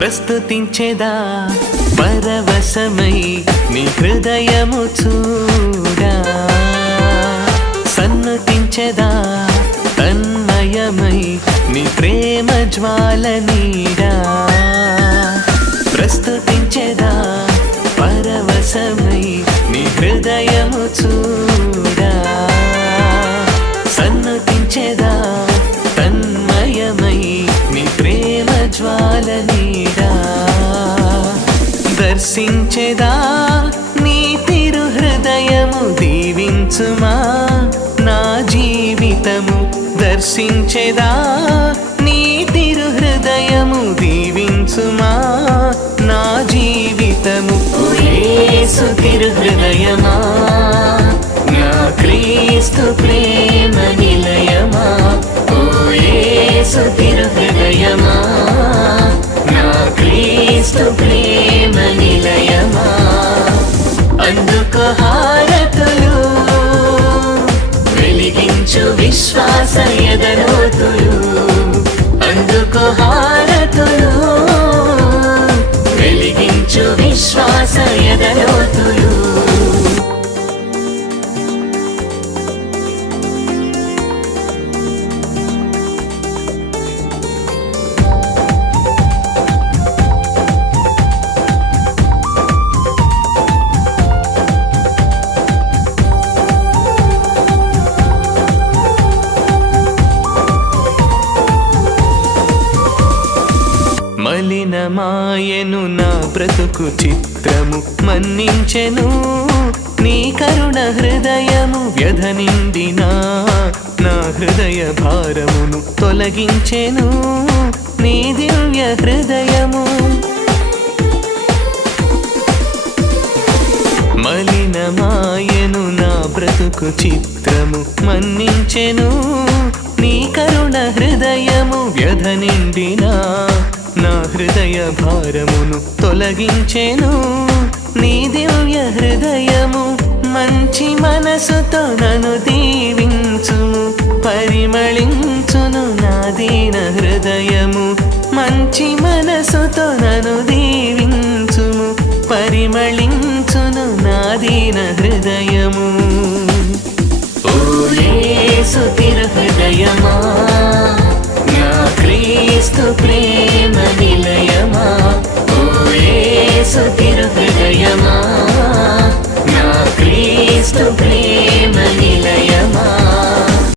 ప్రస్తుతించెదా పరవశమై నీ హృదయము చూడా, సన్నతించెదా తన్మయమై నీ ప్రేమ జ్వాల నీడా. ప్రస్తుతించెదా పరవశమై నీ హృదయము చూడా, సన్నతించెదా తన్మయమై నీ ప్రేమ జ్వాల నీడా. దర్శించెదా నీ తిరు హృదయము దీవించుమా నా జీవితము. దర్శించెదా నీ తిరు హృదయము దీవించుమా నా జీవితము. యేసు తిరు హృదయమా నా క్రీస్తు ప్రేమ నిలయమా. ఓ యేసు తిరు హృదయమా నా క్రీస్తు ప్రేమ నిలయమా. అందుకు హారతులు వెలిగించు విశ్వాస ఎదలోతులు. అందుకు హారతులు వెలిగించు విశ్వాస ఎదలోతులు. మలినమాయెను నా బ్రతుకు చిత్రము మన్నించెను నీ కరుణ హృదయము. వ్యధ నిండిన నా హృదయ భారమును తొలగించెను నీ దివ్య హృదయము. మలినమాయెను నా బ్రతుకు చిత్రము మన్నించెను నీ కరుణ హృదయము. వ్యధ నిండిన నా హృదయ భారమును తొలగించెను నీ దివ్య హృదయము. మంచి మనసుతో నన్ను దీవించుము, పరిమళించును నా దీన హృదయము. మంచి మనసుతో నన్ను దీవించుము, పరిమళించును నా దీన హృదయము. ఓ యేసు తిరు హృదయమా